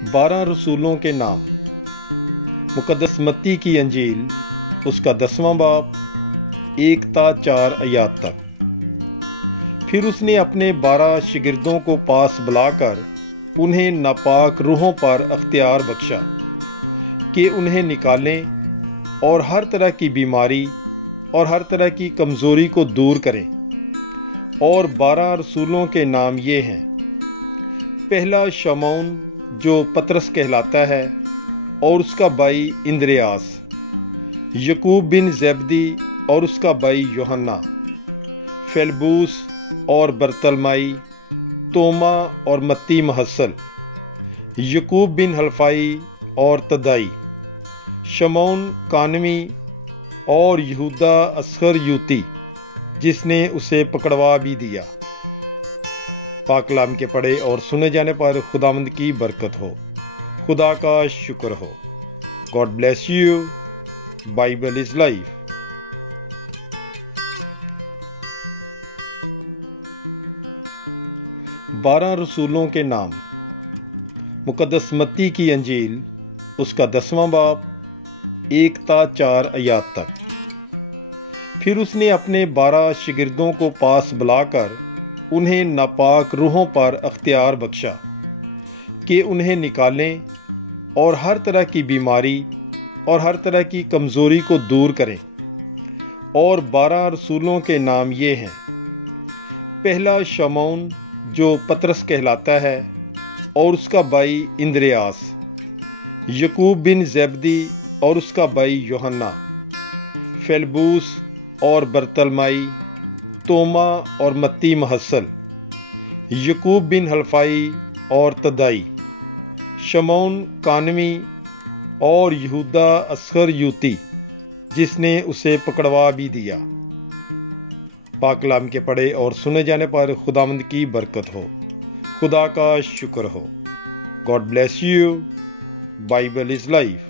12 रसूलों के नाम। मुकद्दस मत्ती की अंजील उसका 10वां बाब 1 ता 4 आयात तक। फिर उसने अपने 12 शागिर्दों को पास बुलाकर उन्हें नापाक रूहों पर अख्तियार बख्शा कि उन्हें निकालें और हर तरह की बीमारी और हर तरह की कमज़ोरी को दूर करें। और 12 रसूलों के नाम ये हैं। पहला शमौन जो पतरस कहलाता है और उसका भाई इंद्रियास, यकूब बिन ज़ेबदी और उसका भाई यूहन्ना, फिलिप्पुस और बरतलमाई, तोमा और मत्ती महसल, यकूब बिन हल्फाई और तदाई, शमौन कानवी और यहूदा अस्करियोती जिसने उसे पकड़वा भी दिया। पाक कलाम के पढ़े और सुने जाने पर खुदावंद की बरकत हो। खुदा का शुक्र हो। God bless you. Bible is life. बारह रसूलों के नाम। मुकद्दस मत्ती की अंजील उसका 10वां बाब 1 ता 4 आयात तक। फिर उसने अपने 12 शागिर्दों को पास बुलाकर उन्हें नापाक रूहों पर अख्तियार बख्शा कि उन्हें निकालें और हर तरह की बीमारी और हर तरह की कमज़ोरी को दूर करें। और 12 रसूलों के नाम ये हैं। पहला शमौन जो पतरस कहलाता है और उसका भाई इंद्रियास, यकूब बिन ज़ेबदी और उसका भाई यूहन्ना, फिलिप्पुस और बरतलमाई, तोमा और मत्ती महसल, यकूब बिन हल्फाई और तदाई, शमौन कानवी और यहूदा अस्करियोती जिसने उसे पकड़वा भी दिया। पाक कलाम के पढ़े और सुने जाने पर खुदावंद की बरकत हो। खुदा का शुक्र हो। God bless you. Bible is life.